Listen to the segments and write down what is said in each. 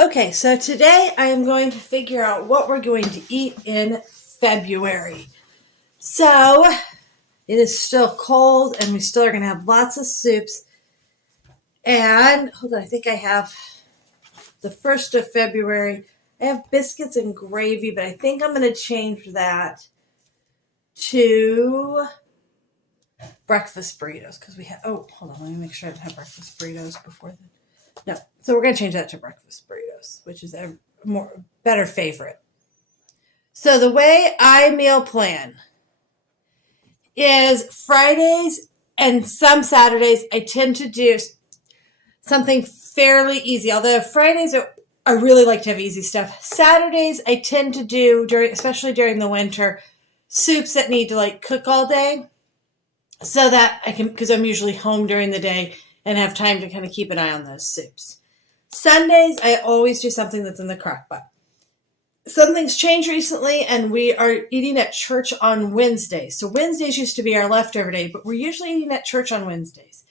Okay, so today I am going to figure out what we're going to eat in February. So it is still cold and we still are going to have lots of soups. And hold on, I think I have the 1st of February. I have biscuits and gravy, but I think I'm going to change that to breakfast burritos because we have, hold on, let me make sure I don't have breakfast burritos before then. No, so we're going to change that to breakfast burritos, which is a better favorite. So the way I meal plan is Fridays and some Saturdays I tend to do something fairly easy. Although Fridays I really like to have easy stuff. Saturdays I tend to do especially during the winter, soups that need to cook all day, so that I can, because I'm usually home during the day and have time to kind of keep an eye on those soups. Sundays I always do something that's in the crock pot. Something's changed recently, and we are eating at church on Wednesdays. So Wednesdays used to be our leftover day, but we're usually eating at church on Wednesdays.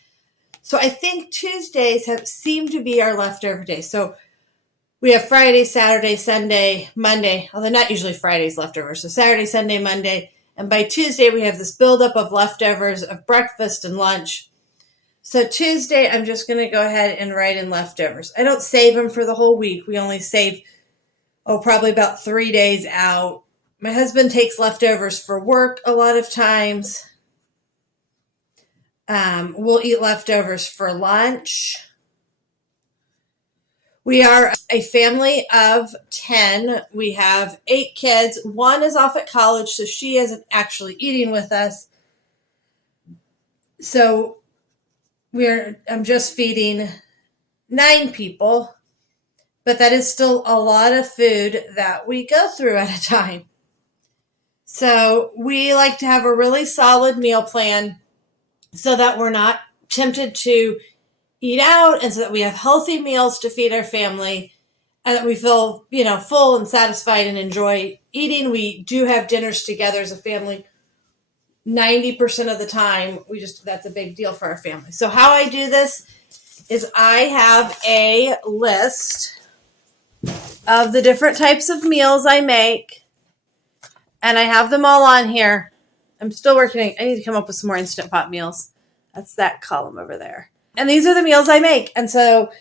So I think Tuesdays seem to be our leftover day. So we have Friday, Saturday, Sunday, Monday, although not usually Friday's leftovers. So Saturday, Sunday, Monday, and by Tuesday we have this buildup of leftovers of breakfast and lunch. So Tuesday I'm just going to go ahead and write in leftovers. I don't save them for the whole week. We only save probably about 3 days out. My husband takes leftovers for work a lot of times. We'll eat leftovers for lunch. We are a family of 10. We have 8 kids. One is off at college, so she isn't actually eating with us. So I'm just feeding 9 people. But that is still a lot of food that we go through at a time. So we like to have a really solid meal plan so that we're not tempted to eat out, and so that we have healthy meals to feed our family, and that we feel, full and satisfied and enjoy eating. We do have dinners together as a family 90% of the time. That's a big deal for our family. So how I do this is I have a list of the different types of meals I make, and I have them all on here. I'm still working. I need to come up with some more Instant Pot meals. That's that column over there. And these are the meals I make. And so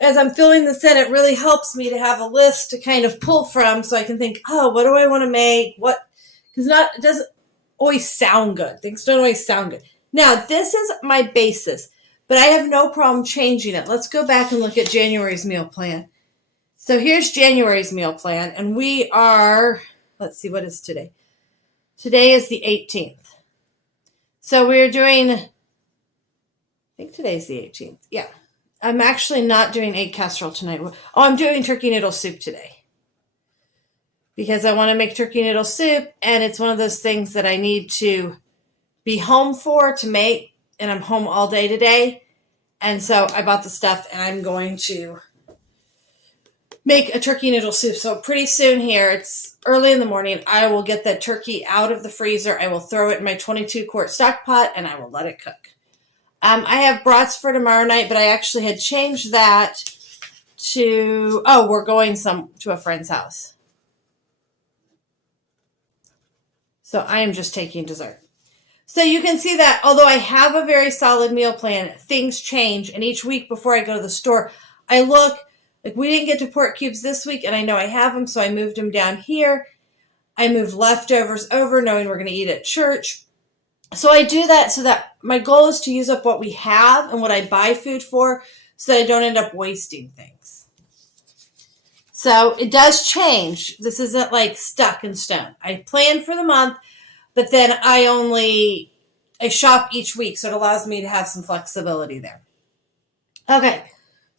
as I'm filling this in, it really helps me to have a list to kind of pull from, so I can think, what do I want to make? Because it doesn't always sound good. Things don't always sound good. Now, this is my basis, but I have no problem changing it. Let's go back and look at January's meal plan. So here's January's meal plan, and we are, let's see, what is today? Today is the 18th. So we're doing, I think today's the 18th. Yeah. I'm actually not doing egg casserole tonight. I'm doing turkey noodle soup today, because I want to make turkey noodle soup, and it's one of those things that I need to be home to make, and I'm home all day today. And so I bought the stuff, and I'm going to make a turkey noodle soup. So pretty soon here, it's early in the morning, I will get that turkey out of the freezer. I will throw it in my 22-quart stock pot, and I will let it cook. I have brats for tomorrow night, but I actually had changed that to, we're going to a friend's house. So I am just taking dessert. So you can see that although I have a very solid meal plan, things change. And each week before I go to the store, I look. We didn't get to pork cubes this week, and I know I have them, so I moved them down here. I moved leftovers over, knowing we're going to eat at church. So I do that so that my goal is to use up what we have and what I buy food for, so that I don't end up wasting things. So it does change. This isn't stuck in stone. I plan for the month, but then I shop each week, so it allows me to have some flexibility there. Okay.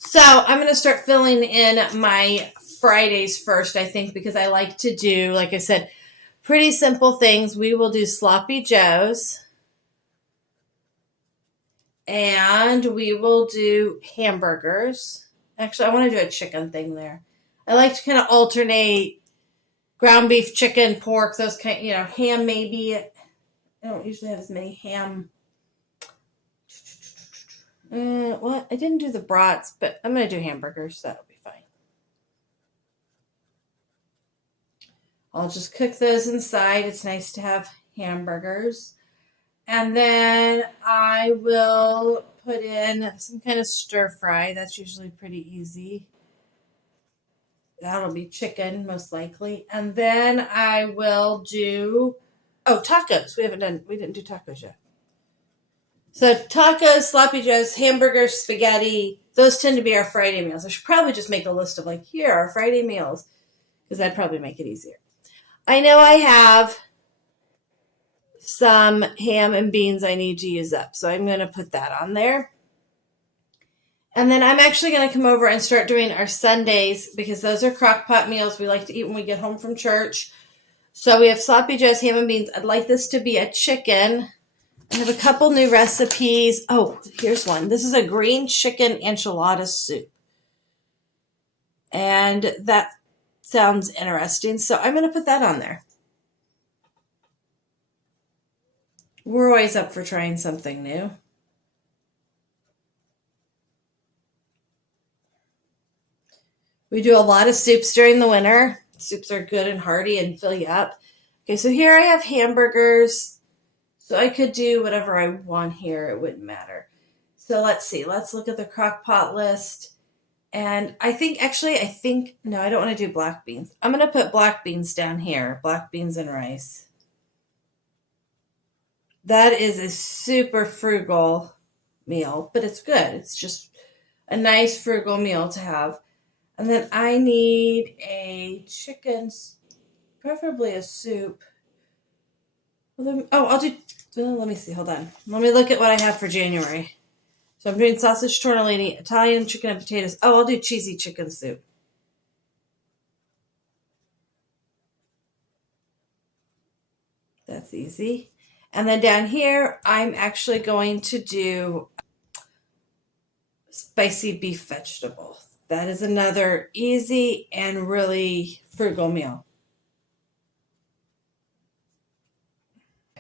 So I'm going to start filling in my Fridays first, I think, because I like to do, like I said, pretty simple things. We will do sloppy joes, and we will do hamburgers. Actually, I want to do a chicken thing there. I like to kind of alternate ground beef, chicken, pork, those ham maybe. I don't usually have as many ham. I didn't do the brats, but I'm going to do hamburgers. That'll be fine. I'll just cook those inside. It's nice to have hamburgers. And then I will put in some kind of stir fry. That's usually pretty easy. That'll be chicken, most likely. And then I will do, tacos. We didn't do tacos yet. So tacos, sloppy joes, hamburgers, spaghetti, those tend to be our Friday meals. I should probably just make a list of here are Friday meals, because that'd probably make it easier. I know I have some ham and beans I need to use up, so I'm going to put that on there. And then I'm actually going to come over and start doing our Sundays, because those are crock pot meals we like to eat when we get home from church. So we have sloppy joes, ham and beans. I'd like this to be a chicken. I have a couple new recipes. Oh, here's one. This is a green chicken enchilada soup. And that sounds interesting. So I'm going to put that on there. We're always up for trying something new. We do a lot of soups during the winter. Soups are good and hearty and fill you up. Okay, so here I have hamburgers. So I could do whatever I want here. It wouldn't matter. So let's see. Let's look at the crock pot list. And I think, no, I don't want to do black beans. I'm going to put black beans down here. Black beans and rice. That is a super frugal meal, but it's good. It's just a nice frugal meal to have. And then I need a chicken, preferably a soup. I'll do, let me see, hold on. Let me look at what I have for January. So I'm doing sausage tortellini, Italian chicken and potatoes. I'll do cheesy chicken soup. That's easy. And then down here, I'm actually going to do spicy beef vegetable. That is another easy and really frugal meal.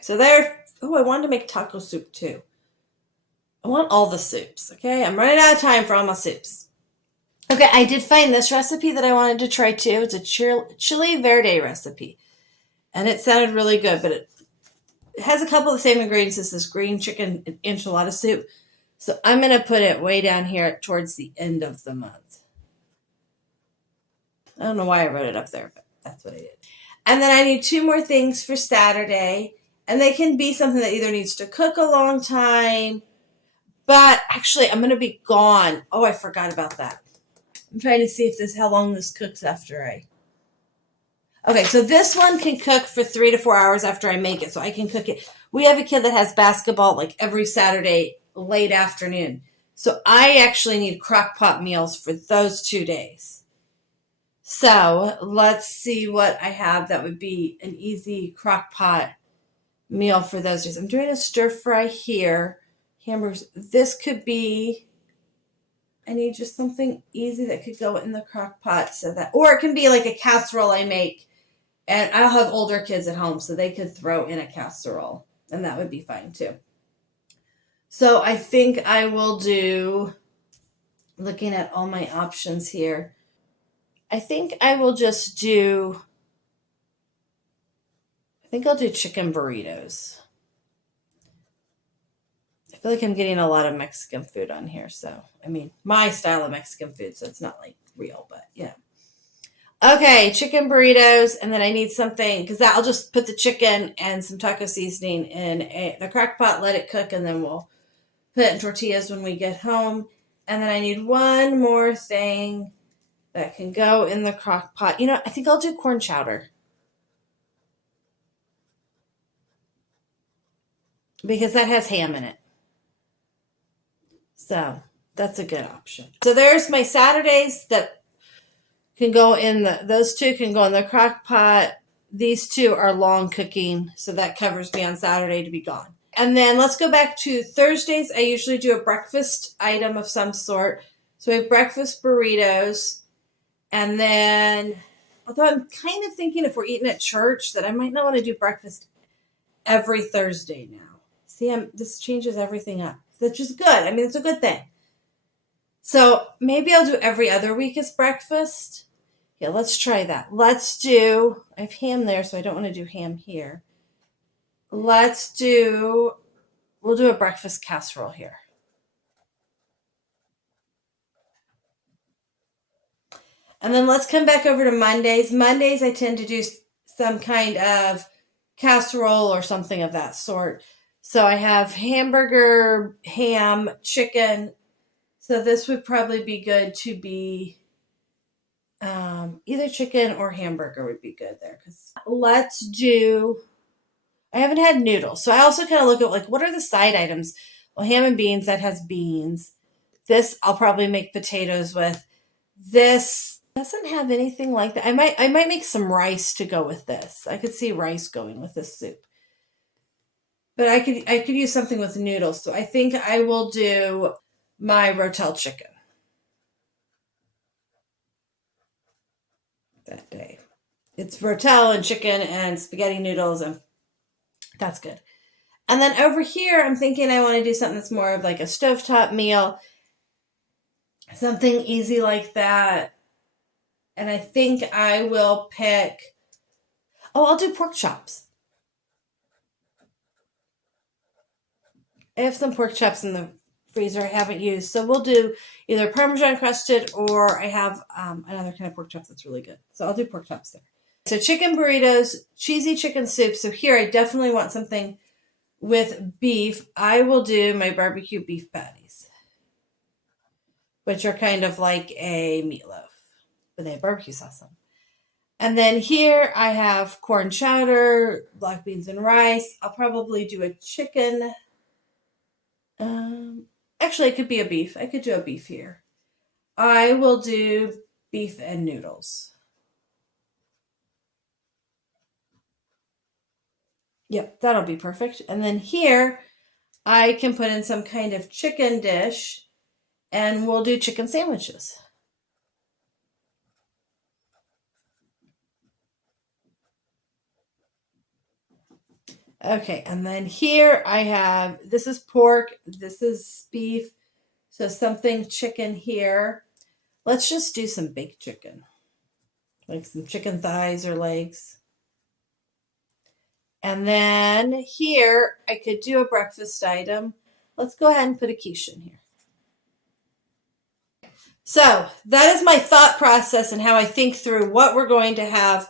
So there, I wanted to make taco soup too. I want all the soups, okay? I'm running out of time for all my soups. Okay, I did find this recipe that I wanted to try too. It's a chili verde recipe. And it sounded really good, but it has a couple of the same ingredients as this green chicken enchilada soup. So I'm going to put it way down here towards the end of the month. I don't know why I wrote it up there, but that's what I did. And then I need 2 more things for Saturday. And they can be something that either needs to cook a long time, but actually I'm going to be gone. Oh, I forgot about that. I'm trying to see how long this cooks after Okay, so this one can cook for 3 to 4 hours after I make it, so I can cook it. We have a kid that has basketball every Saturday late afternoon. So I actually need crock pot meals for those 2 days. So let's see what I have that would be an easy crock pot meal for those days. I'm doing a stir fry here. Hamburgers. This could be, I need just something easy that could go in the crock pot or it can be like a casserole I make. And I'll have older kids at home, so they could throw in a casserole. And that would be fine too. So I think I will do, looking at all my options here, I think I'll do chicken burritos. I feel like I'm getting a lot of Mexican food on here. So, my style of Mexican food, so it's not real, but yeah. Okay, chicken burritos, and then I need something, because I'll just put the chicken and some taco seasoning in the crock pot, let it cook, and then we'll put it in tortillas when we get home. And then I need one more thing that can go in the crock pot. I think I'll do corn chowder, because that has ham in it. So that's a good option. So there's my Saturdays that can go in those 2 can go in the crock pot. These 2 are long cooking, so that covers me on Saturday to be gone. And then let's go back to Thursdays. I usually do a breakfast item of some sort. So we have breakfast burritos. And then, although I'm kind of thinking if we're eating at church that I might not want to do breakfast every Thursday now. See, this changes everything up. That's just good. It's a good thing. So maybe I'll do every other week as breakfast. Yeah, let's try that. I have ham there, so I don't want to do ham here. We'll do a breakfast casserole here. And then let's come back over to Mondays. Mondays, I tend to do some kind of casserole or something of that sort. So I have hamburger, ham, chicken. So this would probably be good to be either chicken or hamburger would be good there. I haven't had noodles. So I also kind of look at like, what are the side items? Well, ham and beans, that has beans. This I'll probably make potatoes with. This doesn't have anything like that. I might make some rice to go with this. I could see rice going with this soup. But I could use something with noodles. So I think I will do my rotel chicken that day. It's rotel and chicken and spaghetti noodles, and that's good. And then over here, I'm thinking I want to do something that's more of like a stovetop meal, something easy like that. And I think I will I'll do pork chops. I have some pork chops in the freezer I haven't used. So we'll do either Parmesan crusted, or I have another kind of pork chop that's really good. So I'll do pork chops there. So chicken burritos, cheesy chicken soup. So here I definitely want something with beef. I will do my barbecue beef patties, which are kind of like a meatloaf, but they have barbecue sauce on them. And then here I have corn chowder, black beans and rice. I'll probably do a chicken. Actually, it could be a beef. I could do a beef here. I will do beef and noodles. Yep, that'll be perfect. And then here I can put in some kind of chicken dish, and we'll do chicken sandwiches. Okay, and then here I have, this is pork, this is beef, so something chicken here. Let's just do some baked chicken, like some chicken thighs or legs. And then here I could do a breakfast item. Let's go ahead and put a quiche in here. So that is my thought process and how I think through what we're going to have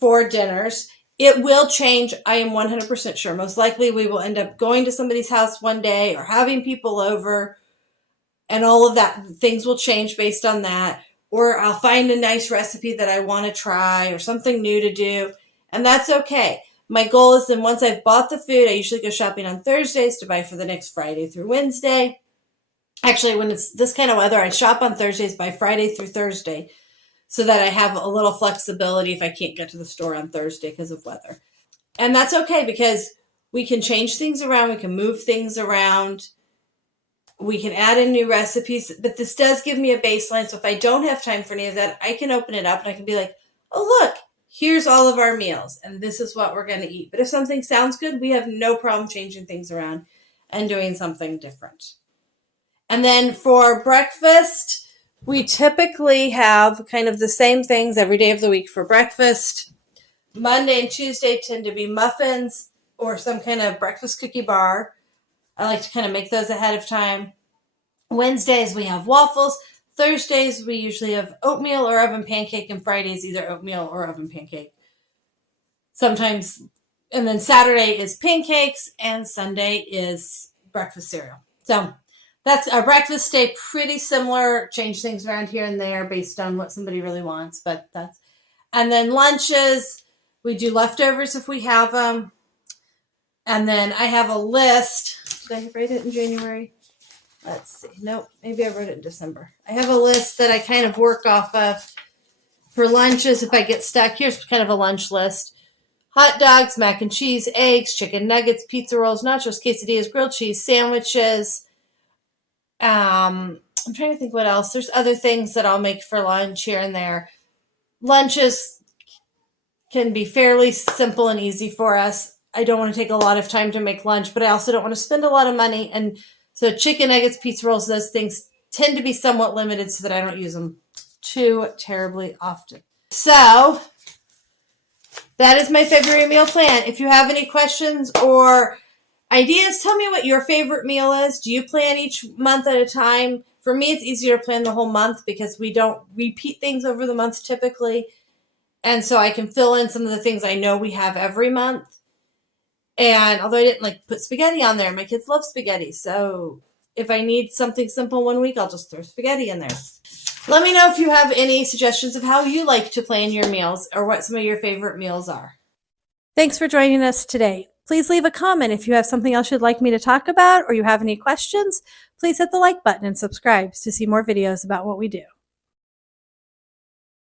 for dinners. It will change. I am 100% sure. Most likely we will end up going to somebody's house one day or having people over, and all of that. Things will change based on that. Or I'll find a nice recipe that I want to try or something new to do. And that's okay. My goal is then once I've bought the food, I usually go shopping on Thursdays to buy for the next Friday through Wednesday. Actually, when it's this kind of weather, I shop on Thursdays, buy Friday through Thursday, so that I have a little flexibility if I can't get to the store on Thursday because of weather. And that's okay, because we can change things around, we can move things around, we can add in new recipes, but this does give me a baseline. So if I don't have time for any of that, I can open it up and I can be like, oh, look, here's all of our meals, and this is what we're going to eat. But if something sounds good, we have no problem changing things around and doing something different. And then for breakfast, we typically have kind of the same things every day of the week for breakfast. Monday and Tuesday tend to be muffins or some kind of breakfast cookie bar. I like to kind of make those ahead of time. Wednesdays we have waffles. Thursdays we usually have oatmeal or oven pancake, and Fridays either oatmeal or oven pancake. Sometimes, and then Saturday is pancakes, and Sunday is breakfast cereal. So that's our breakfast. Stay pretty similar. Change things around here and there based on what somebody really wants. And then lunches, we do leftovers if we have them. And then I have a list. Did I write it in January? Let's see. Nope. Maybe I wrote it in December. I have a list that I kind of work off of for lunches if I get stuck. Here's kind of a lunch list. Hot dogs, mac and cheese, eggs, chicken nuggets, pizza rolls, nachos, quesadillas, grilled cheese, sandwiches. I'm trying to think what else. There's other things that I'll make for lunch here and there. Lunches can be fairly simple and easy for us. I don't want to take a lot of time to make lunch, but I also don't want to spend a lot of money. And so chicken nuggets, pizza rolls, those things tend to be somewhat limited so that I don't use them too terribly often. So that is my February meal plan. If you have any questions or ideas, tell me what your favorite meal is. Do you plan each month at a time? For me, it's easier to plan the whole month because we don't repeat things over the month typically. And so I can fill in some of the things I know we have every month. And although I didn't put spaghetti on there, my kids love spaghetti. So if I need something simple one week, I'll just throw spaghetti in there. Let me know if you have any suggestions of how you like to plan your meals or what some of your favorite meals are. Thanks for joining us today. Please leave a comment if you have something else you'd like me to talk about or you have any questions. Please hit the like button and subscribe to see more videos about what we do.